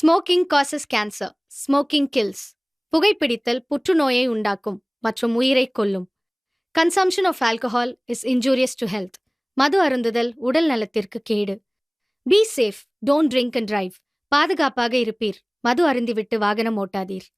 Smoking causes cancer. Smoking kills. புகைப்பிடித்தல் புற்றுநோயை உண்டாக்கும் மற்றும் உயிரைக் கொல்லும். Consumption of alcohol is injurious to health. மது அருந்துதல் உடல் நலத்திற்கு கேடு. Be safe, don't drink and drive. பாதுகாப்பாக இருப்பீர். மது அருந்திவிட்டு வாகனம் ஓட்டாதீர்.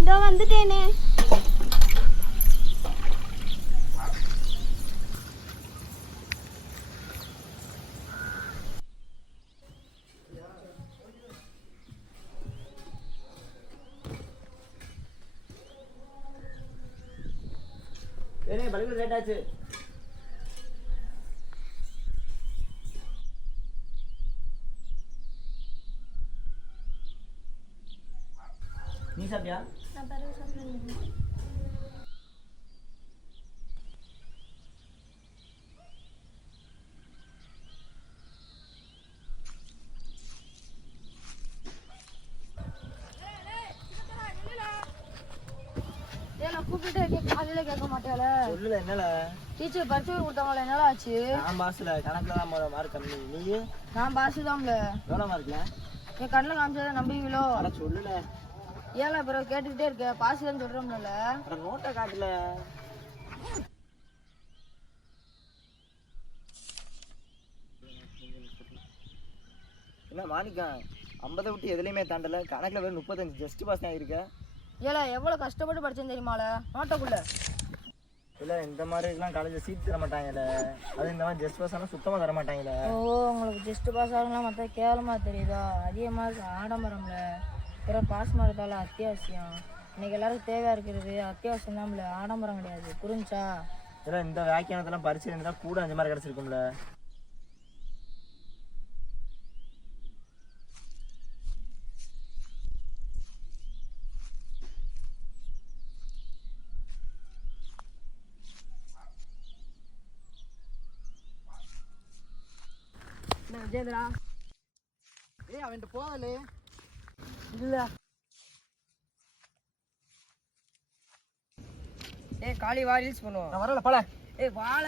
இதோ வந்துட்டேனே. பல்கு லேட் ஆச்சு. நீ சாப்பிட்டியா? நான் பரவ சாப்பிடுறேன். கூப்பிட்டு காலையில கேட்க மாட்டாள. சொல்லல என்னல டீச்சர் பரிசு கொடுத்தாங்களே, என்னடா ஆச்சு? நான் பாஸ்ல கணக்குல தான் மார்க் கம்மி. நீ? நான் பாஸ் தான்ல. எவ்வளவு மார்க்ல? என் கண்ணில் காமிச்சதை நம்பிவிலோ. அட சொல்லல. ஏல பிறகு கேட்டுக்கிட்டே இருக்க, பாஸ் தான் சொல்றோம்ல. அட நோட்டை காட்டல. என்ன மாணிக்கா 50 விட்டு எதுலையுமே தாண்டல, கணக்குல வெறும் 35 ஜஸ்ட் பாஸ் ஆகிருக்க. ஏல எவ்வளவு கஷ்டப்பட்டு படிச்சேன்னு தெரியுமால நோட்டக்குள்ள. இல்லை இந்த மாதிரிலாம் காலேஜில் சீட் தர மாட்டாங்கல்ல, அது இந்த மாதிரி ஜஸ்ட் பாஸ் ஆனால் சுத்தமாக தர மாட்டாங்கல்ல. ஓ, உங்களுக்கு ஜஸ்ட் பாஸ் ஆகலாம் மற்ற கேவலமாக தெரியுதா? அதிகமாக ஆடம்பரம்ல, பிற பாஸ் மார்க்கால அத்தியாவசியம். இன்னைக்கு எல்லாருக்கும் தேவையாக இருக்கிறது அத்தியாவசியம் தான்ல, ஆடம்பரம் கிடையாது. புரிஞ்சா? இல்லை இந்த வியாக்கியானத்தெல்லாம் பரிசு இருந்தால் கூட 5 மார்க் கிடச்சிருக்கும்ல. விஜயதரா அவன்கிட்ட போகலே இல்ல. காளி வா, ரீல்ஸ் பண்ணுவோம். நான் வரல பல. ஏய் வாழ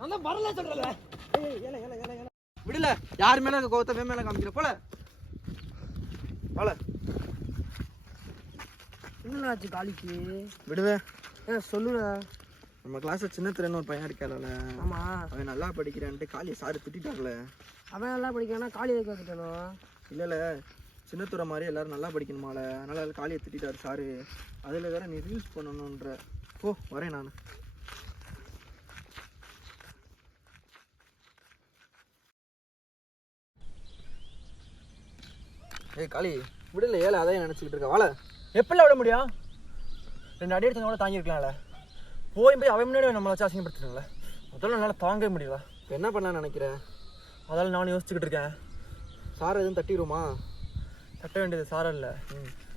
நல்லா வரல சொல்றல. ஏல விடல. யார் மேல கோவத்தை மேல காமிக்கிற போல. வாழ. என்னடாச்சு காலிக்கு? விடுவே. சொல்லுடா. நம்ம கிளாஸ்ல சின்ன திறன்னு ஒரு பையன் இருக்கான்ல. ஆமா. அவன் நல்லா படிக்கிறான்ட்டு காளியை சாரு திட்டார்ல. அவன் நல்லா படிக்கிறானா காளி வைக்க வந்துட்டானோ? இல்ல சின்னத்துறை மாதிரி எல்லாரும் நல்லா படிக்கணுமால, அதனால காளியை திட்டாரு சாரு. அதுல வேற நீ ரீல்ஸ் பண்ணணுன்ற. ஓ வரேன் நான். ஏய் காளி விடல. ஏழை அதையும் நினைச்சுக்கிட்டு இருக்க. வாழ எப்படில விட முடியும்? 2 அடி எடுத்து கூட தாங்கிருக்கலாம்ல. போய் அவன் முன்னாடி நம்மளை வச்சு அசிங்கப்படுத்துறாங்களே, அதெல்லாம் என்னால் தாங்கவே முடியல. இப்போ என்ன பண்ணலான்னு நினைக்கிறேன்? அதால நானும் யோசிச்சுக்கிட்டு இருக்கேன். சார் எதுவும் தட்டிடுமா? தட்ட வேண்டியது சாரம் இல்லை,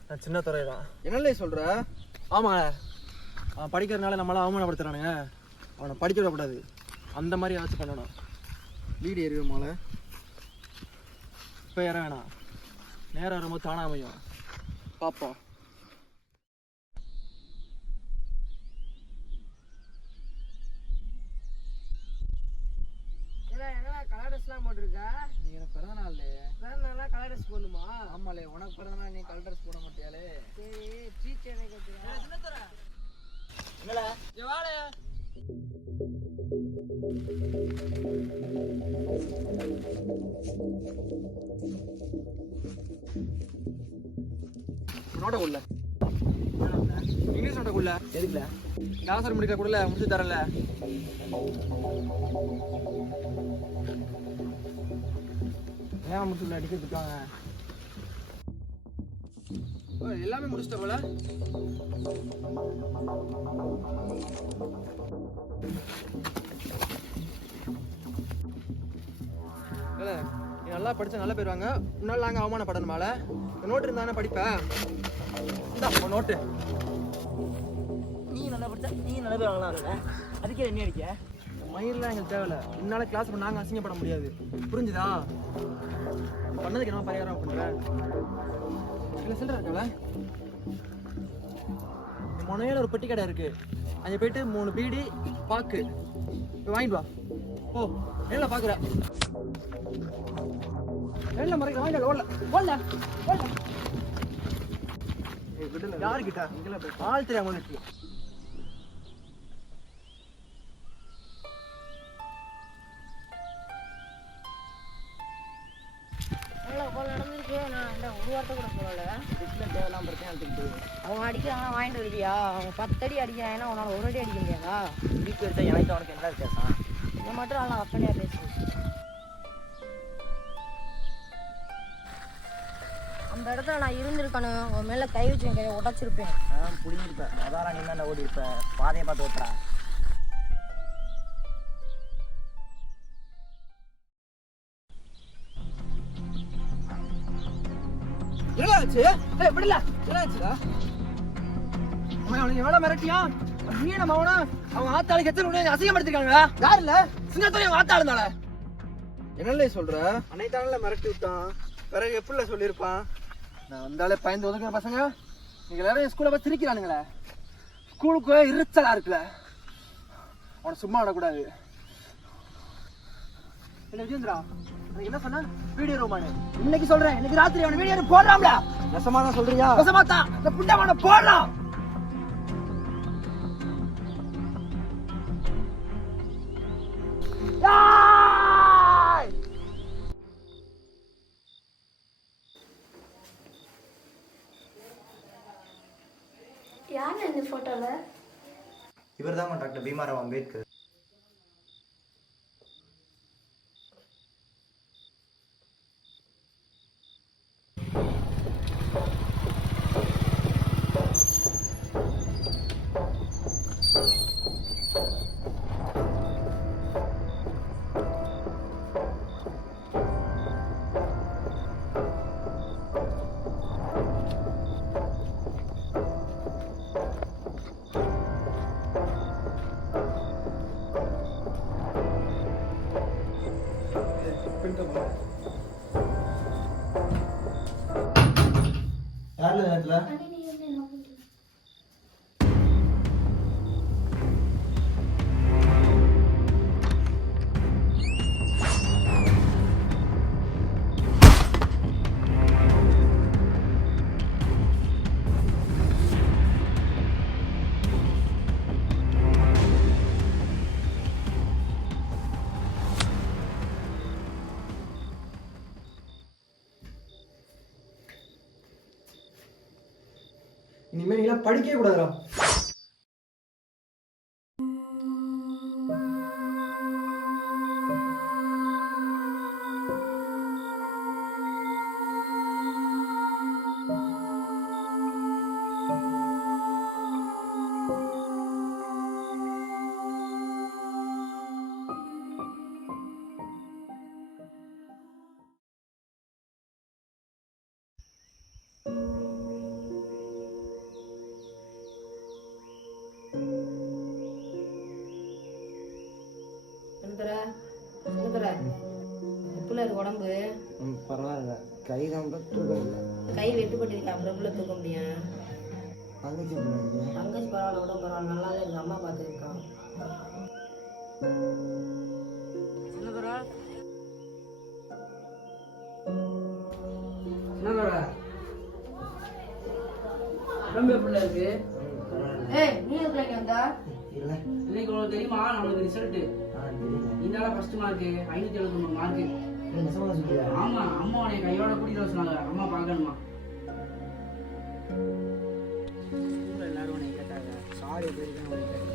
நான் சின்ன துறை தான். என்னல்ல சொல்கிற? ஆமாங்க, அவன் படிக்கிறதுனால நம்மளாம் அவமானப்படுத்துறானுங்க. அவனை படிக்க விடக்கூடாது, அந்த மாதிரி ஏதாச்சும் பண்ணணும். வீடு ஏறிடுமால. இப்போ ஏற வேணாம், நேரம் வரும்போது தானா அமையும். பார்ப்போம். கலர் ட்ரெஸ்லாம் போட்டிருக்கா? நீ எனக்கு பிறந்த நாள் பிறந்தநாள்லாம் கலர் ட்ரெஸ் போடணுமா? ஆமாலே, உனக்கு பிறந்த நாள் நீ கலர் ட்ரெஸ் போட மாட்டியாலே? சரி ட்ரீட் எனக்கு என்னடா வாழ. நோட்ட உள்ள இங்கிலீஷ் நோட்ட உள்ள எதுக்குல கிளாஸ் முடிக்க கூடல முடிச்சு தரல. ஏன் முடிச்சு அடிக்கிறது இருக்காங்க? எல்லாமே முடிச்சிட்ட போல. இல்லை நீ நல்லா படித்தா நல்லா போயிடுவாங்க. முன்னாள் நாங்கள் அவமானப்படணுமால. நோட்டு இருந்தானே படிப்பேன். இந்த நோட்டு நீ நல்லா படிச்சா நீ நல்லா போய் வாங்கலாம். அதுக்கே என்ன அடிக்க? மயிரெலாம் எங்களுக்கு தேவையில்லை. முன்னால கிளாஸ் பண்ண நாங்கள் அசிங்கப்பட முடியாது, புரிஞ்சுதா? பண்ணதுக்கு என்ன பரிகாரம் பண்ணுறேன்? இல்லை சில்லற இருக்கல, முனையில ஒரு பெட்டி கடை இருக்கு, அங்கே போயிட்டு 3 பீடி பாக்கு வாங்கிட்டு வா. ஓ என்ன பாக்குற? என்ன மறைக்க வாங்கிட்டு ஓடல ஓடல ஓடல. யாருக்கிட்ட ஆள் தெரியாம இருக்கு. நடந்துருக்கு. நான் ஒரு வார்த்தை கூட போகல. தேவையெல்லாம் பிரச்சனை எடுத்துக்கிட்டு அவங்க அடிக்கிறாங்கன்னா வாங்கிட்டு வருவியா? அவங்க 10 அடி அடிக்கிறாங்கன்னா உன்னால 1 அடி அடிக்க முடியாதா? வீட்டு எடுத்தா எனக்கு அவனுக்கு என்ன வித்தியாசம்? இதை மட்டும் நல்லா அப்படியா பேசு. அந்த இடத்துல நான் இருந்திருக்கணும், உன் மேல கை வச்சு கையை உடச்சிருப்பேன். புடிங்கிருப்பேன். அதான் நீ தான் ஓடி இருப்ப. பாதையை பார்த்து ஓட்டுறா. என்னாச்சு? விடல. என்னாச்சுடா? அவனுக்கு எவ்வளவு மிரட்டியா? நீ நம்ம அவனா அவங்க ஆத்தாளுக்கு எத்தனை அசிங்கப்படுத்திருக்காங்க. யாரு இல்ல? சின்னத்தோட அவங்க ஆத்தாள் இருந்தால. என்னல்ல சொல்ற? அன்னைத்தானல மிரட்டி விட்டான், பிறகு எப்படில சொல்லியிருப்பான்? நான் வந்தாலே பயந்து ஒதுக்குற பசங்க நீங்க எல்லாரும் ஸ்கூல்ல போய் சிரிக்கிறானுங்களே. ஸ்கூலுக்கு இருச்சலா இருக்குல்ல, அவனை சும்மா விடக்கூடாது. என்ன விஜேந்திரா, எனக்கு என்ன சொன்ன? வீடியோ ரோமானு இன்னைக்கு சொல்றேன். இன்னைக்கு ராத்திரி அவனை வீடியோ போடுறான்ல. நெசமா தான் சொல்றியா? நெசமா தான். இந்த புண்டமான போடுறான். யார் இந்த போட்டோல? இவர்தான் டாக்டர் பீமாராவ் அம்பேத்கர். யாருல நேரத்துல எல்லாம் படிக்கவே கூடாதுடா. எப்படில இருக்கு உடம்பு? பரவாயில்ல, கை தான் தூக்க இல்லை. கை வெட்டுப்பட்டிருக்கா, அப்புறம் எப்படி தூக்க முடியும்? தங்கச்சி தங்கச்சி பரவாயில்ல, உடம்பு பரவாயில்ல, நல்லா தான் இருக்கு. அம்மா பார்த்துருக்கான். உடம்பு எப்படி இருக்கு? ஏய், நீ எதுக்கு இங்க வந்தா? இல்லை. இன்னைக்கு உங்களுக்கு தெரியுமா நம்மளுக்கு ரிசல்ட்? இந்த ஃபர்ஸ்ட் மார்க் 573 மார்க். ஆமா, அம்மா உன்னை கையோட கூட்டிட்டு வர சொன்னாங்க. அம்மா பார்க்கணுமா? எல்லாரும் உன்னை கேட்டாங்க. சாரி போயிருக்கேன் உன்னை கேட்டேன்.